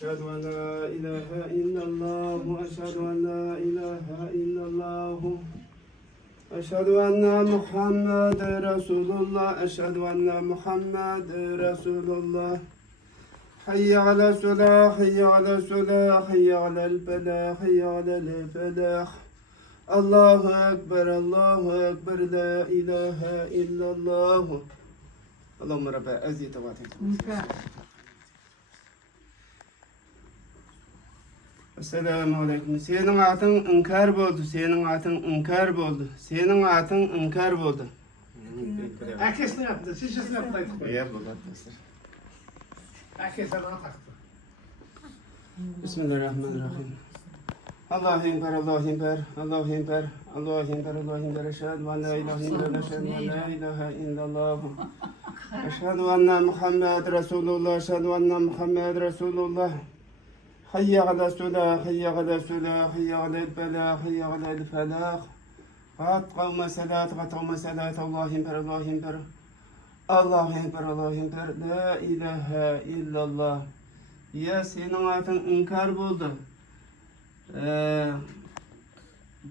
أشهد أن لا إله إلا الله أشهد أن لا إله إلا الله أشهد أن محمد رسول الله أشهد أن محمد رسول الله حي على الصلاة حي على الصلاة حي على الفلاح حي على الفلاح الله أكبر لا إله إلا الله اللهم رب أزيد واتيت Esselamu Aleyküm. Senin atın inkar oldu. Senin atın inkar oldu. Senin atın inkar oldu. Herkes ne yaptı? Şişesini yaptı. Eğer bu arkadaşlar. Herkes sana taktı. Bismillahirrahmanirrahim. Allahu Ekber, Allahu Ekber, Allahu Ekber, Allahu Ekber, Allahu Ekber. Eşhedü en la ilahe illallah, eşhedü en la ilahe illallah. Eşhedü enne Muhammed Resulullah, eşhedü enne Muhammed Resulullah. Hayya ala sulah, hayya ala sulah, hayya ala el-felah, hayya ala el-felah. Qad qavma salat, qad qavma salat, Allahu Ekber, Allahu Ekber. Allahu Ekber, Allahu Ekber. La ilahe illallah. Ya senin atın inkar oldu.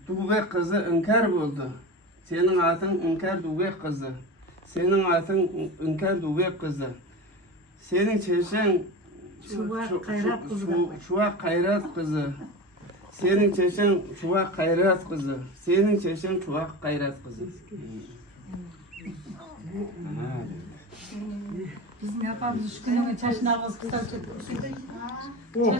Duvek kızı inkar oldu. Senin atın inkar duvek kızı. Senin atın inkar duvek kızı. Senin çeşen Şuvak Kayrat kızı. Şuvak Kayrat kızı. Senin çeşen Şuvak Kayrat kızı. Senin çeşen Şuvak Kayrat kızı. Biz ne yapalım? Şu günün çeşnağımız kısa çıktı. Oh.